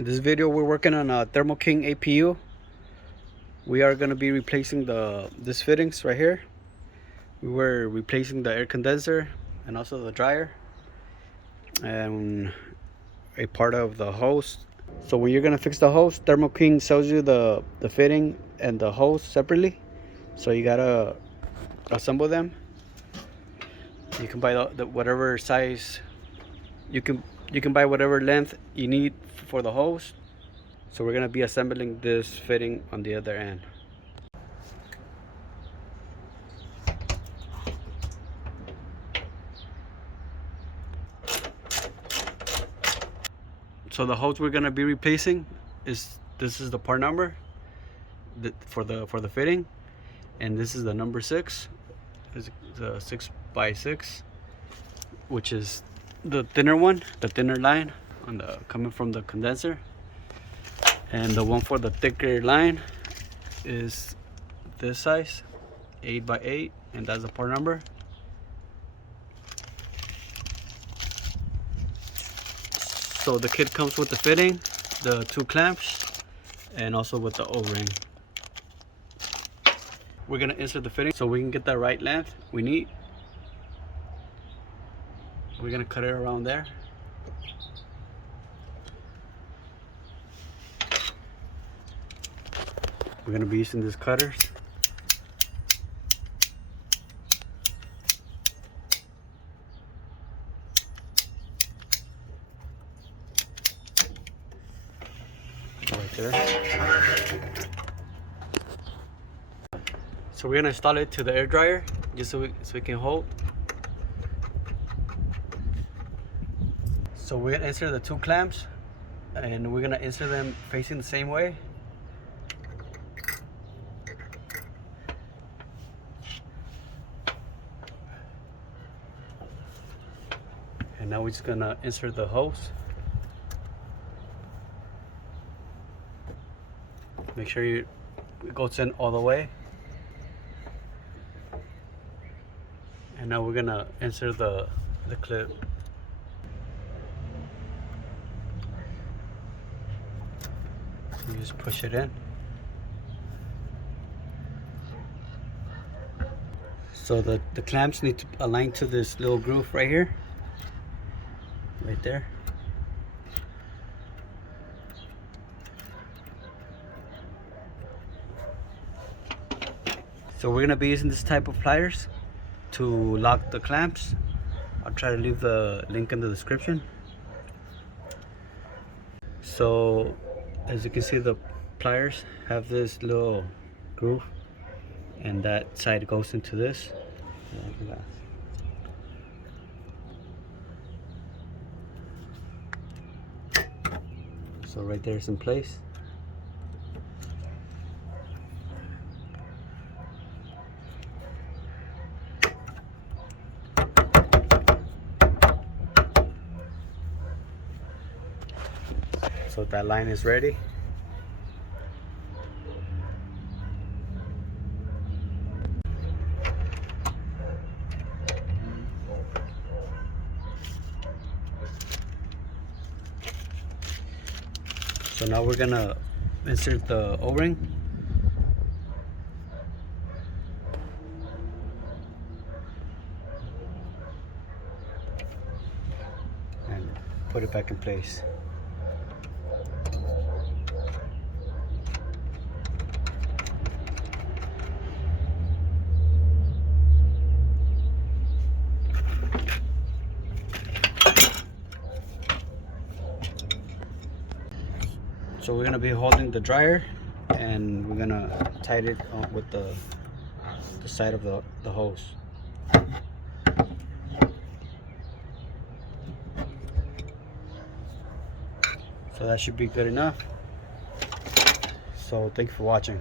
In this video we're working on a Thermo King APU. We are going to be replacing this fittings right here. We were replacing the air condenser and also the dryer and a part of the hose. So when you're going to fix the hose, Thermo King sells you the fitting and the hose separately. So you got to assemble them. You can buy the whatever size, you can buy whatever length you need for the hose. So we're going to be assembling this fitting on the other end. So the hose we're going to be replacing this is the part number for the fitting, and this is the number 6. It's the 6x6, which is the thinner one, the thinner line on the coming from the condenser. And the one for the thicker line is this size, 8x8, and that's the part number. So the kit comes with the fitting, the 2 clamps, and also with the O-ring. We're gonna insert the fitting so we can get the right length we need. We're gonna cut it around there. We're gonna be using these cutters. Right there. So we're gonna install it to the air dryer just so we can hold. So we're gonna insert the 2 clamps, and we're gonna insert them facing the same way. And now we're just gonna insert the hose. Make sure it goes in all the way. And now we're gonna insert the clip. So you just push it in. So the clamps need to align to this little groove right here. Right there. So we're gonna be using this type of pliers to lock the clamps. I'll try to leave the link in the description. So as you can see, the pliers have this little groove, and that side goes into this. So right there is in place. So that line is ready. So now we're gonna insert the O-ring. And put it back in place. So we're gonna be holding the dryer, and we're gonna tighten it with the side of the hose. So that should be good enough. So thank you for watching.